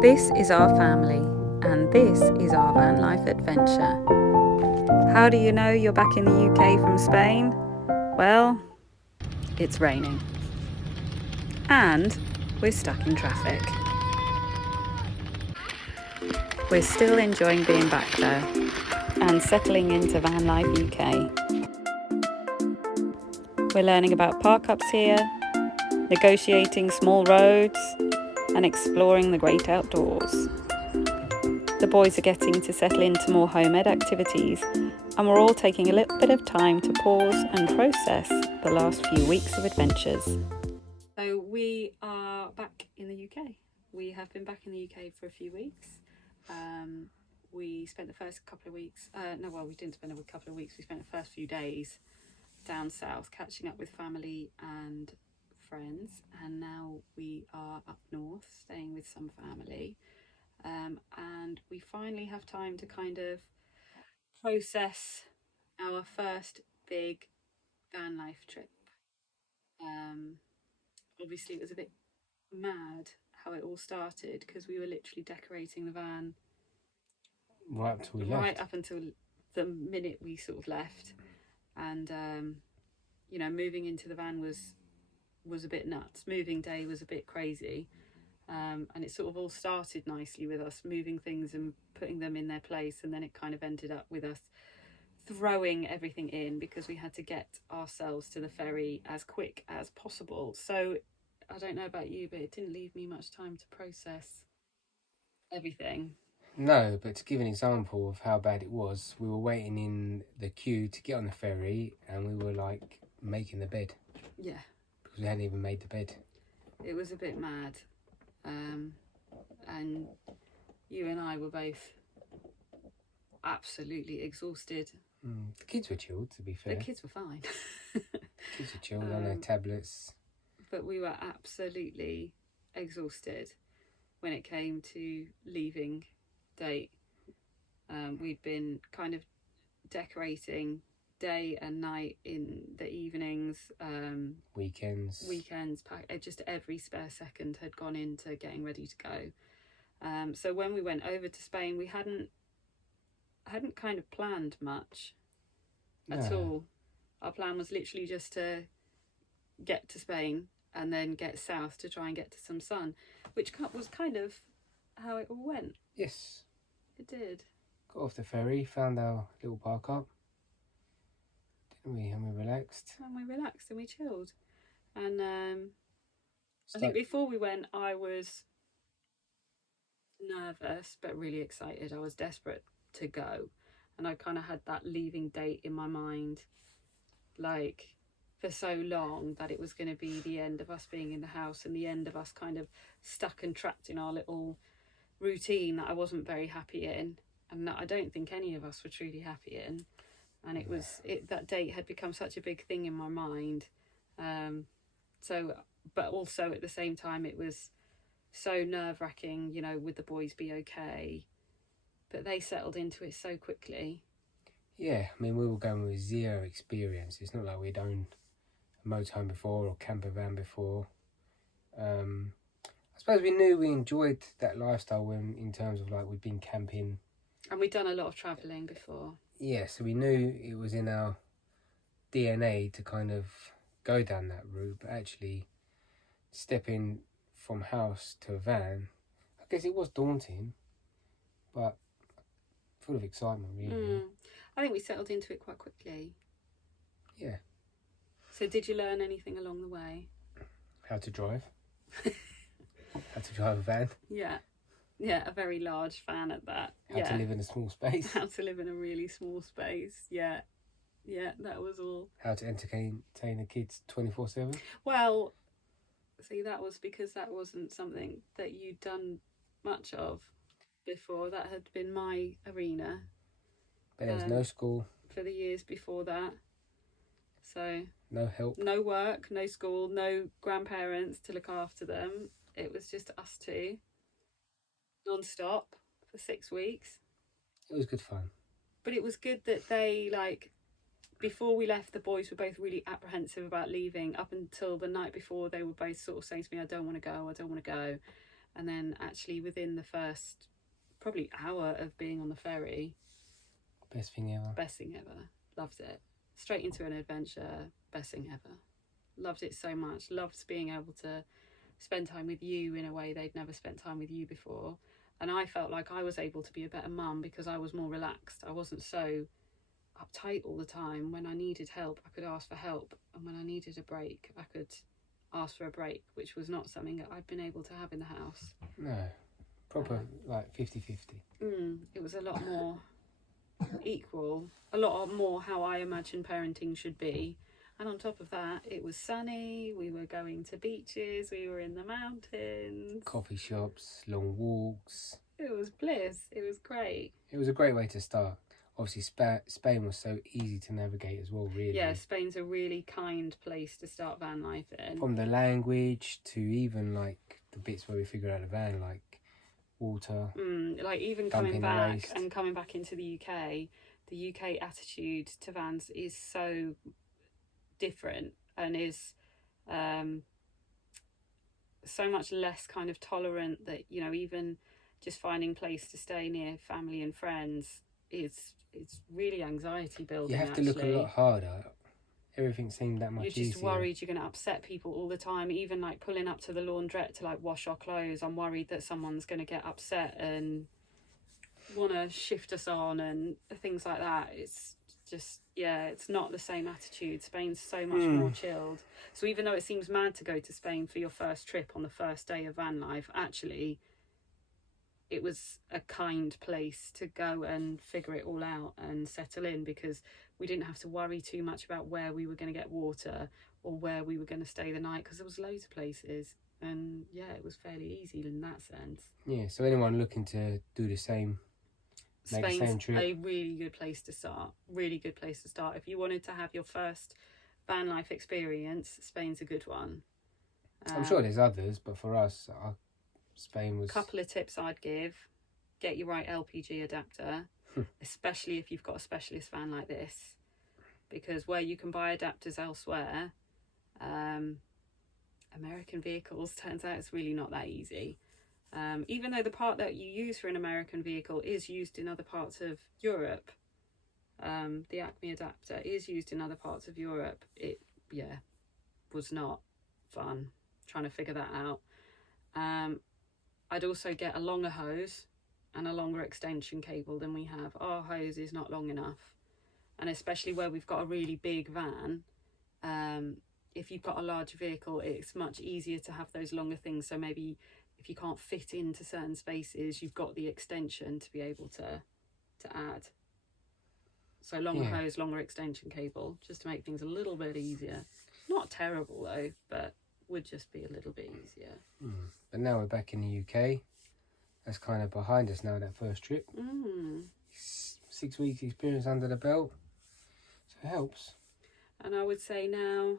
This is our family, and this is our van life adventure. How do you know you're back in the UK from Spain? Well, it's raining. And we're stuck in traffic. We're still enjoying being back there and settling into Van Life UK. We're learning about park-ups here, negotiating small roads, and exploring the great outdoors. The boys are getting to settle into more home ed activities, and we're all taking a little bit of time to pause and process the last few weeks of adventures. So we are back in the UK. We have been back in the UK for a few weeks. We spent the first couple of weeks, we didn't spend a couple of weeks, we spent the first few days down south catching up with family and friends, and now we are up north staying with some family, and we finally have time to kind of process our first big van life trip. Obviously it was a bit mad how it all started, because we were literally decorating the van right up until the minute we sort of left, and moving into the van was a bit nuts. Moving day was a bit crazy, and it sort of all started nicely with us moving things and putting them in their place, and then it kind of ended up with us throwing everything in because we had to get ourselves to the ferry as quick as possible. So I don't know about you, but it didn't leave me much time to process everything. No, but to give an example of how bad it was, we were waiting in the queue to get on the ferry, and we were like making the bed. Yeah. Because we hadn't even made the bed. It was a bit mad. And you and I were both absolutely exhausted. The kids were chilled, to be fair. The kids were fine. Kids were chilled on their tablets. But we were absolutely exhausted when it came to leaving date. We'd been kind of decorating day and night in the evenings, weekends, just every spare second had gone into getting ready to go. So when we went over to Spain, we hadn't kind of planned much at all. Our plan was literally just to get to Spain and then get south to try and get to some sun, which was kind of how it all went. Yes, it did. Got off the ferry, found our little park up, didn't we? And we relaxed. And we chilled. And I think before we went, I was nervous but really excited. I was desperate to go, and I kind of had that leaving date in my mind, like, for so long, that it was going to be the end of us being in the house and the end of us kind of stuck and trapped in our little routine that I wasn't very happy in, and that I don't think any of us were truly happy in. And that date had become such a big thing in my mind. But also at the same time, it was so nerve-wracking, would the boys be okay? But they settled into it so quickly. Yeah, I mean, we were going with zero experience. It's not like we'd owned a motorhome before or camper van before. I suppose we knew we enjoyed that lifestyle in terms of, like, we'd been camping. And we'd done a lot of travelling before. Yeah, so we knew it was in our DNA to kind of go down that route, but actually stepping from house to a van, I guess it was daunting, but full of excitement, really. I think we settled into it quite quickly. Yeah. So did you learn anything along the way? How to drive. How to drive a van. Yeah, a very large van at that. How to live in a small space. How to live in a really small space. Yeah, that was all. How to entertain the kids 24/7. Well, see, that was because that wasn't something that you'd done much of before. That had been my arena. But there was no school. For the years before that. So no help. No work, no school, no grandparents to look after them. It was just us two. Non-stop for 6 weeks. It was good fun. But it was good that they, like, before we left, the boys were both really apprehensive about leaving. Up until the night before, they were both sort of saying to me, I don't want to go. And then actually within the first probably hour of being on the ferry, Best thing ever. best thing ever. Loved it. Straight into an adventure, best thing ever. Loved it so much. Loved being able to spend time with you in a way they'd never spent time with you before. And I felt like I was able to be a better mum because I was more relaxed. I wasn't so uptight all the time. When I needed help, I could ask for help. And when I needed a break, I could ask for a break, which was not something that I'd been able to have in the house. No. Proper, like 50-50. It was a lot more equal, a lot more how I imagine parenting should be. And on top of that, it was sunny, we were going to beaches, we were in the mountains. Coffee shops, long walks. It was bliss, it was great. It was a great way to start. Obviously, Spain was so easy to navigate as well, really. Yeah, Spain's a really kind place to start van life in. From the language to even, like, the bits where we figured out the van, like water. Like even coming back and coming back into the UK attitude to vans is so different and is so much less kind of tolerant that, you know, even just finding place to stay near family and friends it's really anxiety building. You have to look a lot harder. Everything seemed that much easier. You're just worried you're going to upset people all the time. Even like pulling up to the laundrette to like wash our clothes, I'm worried that someone's going to get upset and want to shift us on and things like that. It's just, yeah, it's not the same attitude. Spain's so much more chilled. So even though it seems mad to go to Spain for your first trip on the first day of van life, actually it was a kind place to go and figure it all out and settle in, because we didn't have to worry too much about where we were going to get water or where we were going to stay the night, because there was loads of places. And yeah, it was fairly easy in that sense. Yeah, so anyone looking to do the same, make the same trip, a really good place to start. Really good place to start. If you wanted to have your first van life experience, Spain's a good one. I'm sure there's others, but for us, Spain was... Couple of tips I'd give: get your right LPG adapter, especially if you've got a specialist van like this, because where you can buy adapters elsewhere, American vehicles, turns out it's really not that easy. Even though the part that you use for an American vehicle is used in other parts of Europe, the Acme adapter is used in other parts of Europe. It was not fun trying to figure that out. I'd also get a longer hose and a longer extension cable than we have. Our hose is not long enough, and especially where we've got a really big van, if you've got a large vehicle, it's much easier to have those longer things. So maybe if you can't fit into certain spaces, you've got the extension to be able to add. So longer hose, longer extension cable, just to make things a little bit easier. Not terrible though, but would just be a little bit easier. But now we're back in the UK. That's kind of behind us now, that first trip. 6 weeks experience under the belt, so it helps. And I would say now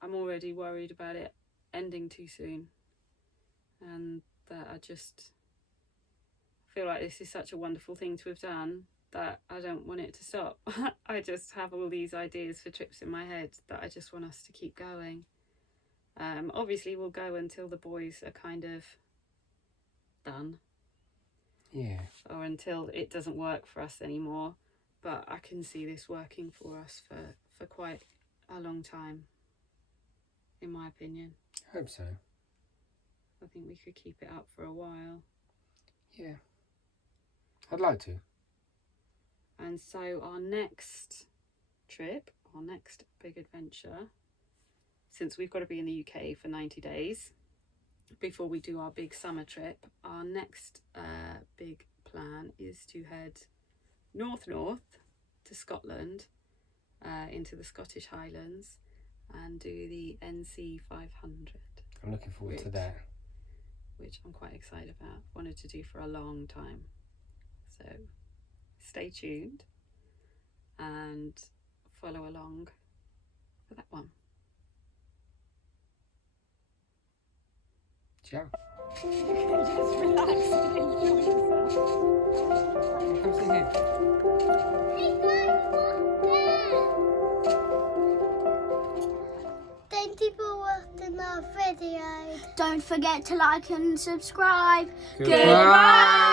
I'm already worried about it ending too soon, and that I just feel like this is such a wonderful thing to have done that I don't want it to stop. I just have all these ideas for trips in my head that I just want us to keep going. Obviously we'll go until the boys are kind of done. Yeah. Or until it doesn't work for us anymore. But I can see this working for us for quite a long time, in my opinion. I hope so. I think we could keep it up for a while. Yeah. I'd like to. And so our next trip, our next big adventure, since we've got to be in the UK for 90 days before we do our big summer trip, our next big plan is to head north to Scotland, into the Scottish Highlands, and do the NC 500. I'm looking forward to that. Which I'm quite excited about. Wanted to do for a long time. So stay tuned and follow along for that one. Ciao. Just relax and enjoy yourself. Come sit here. Thank you for watching our our video. Don't forget to like and subscribe. Goodbye.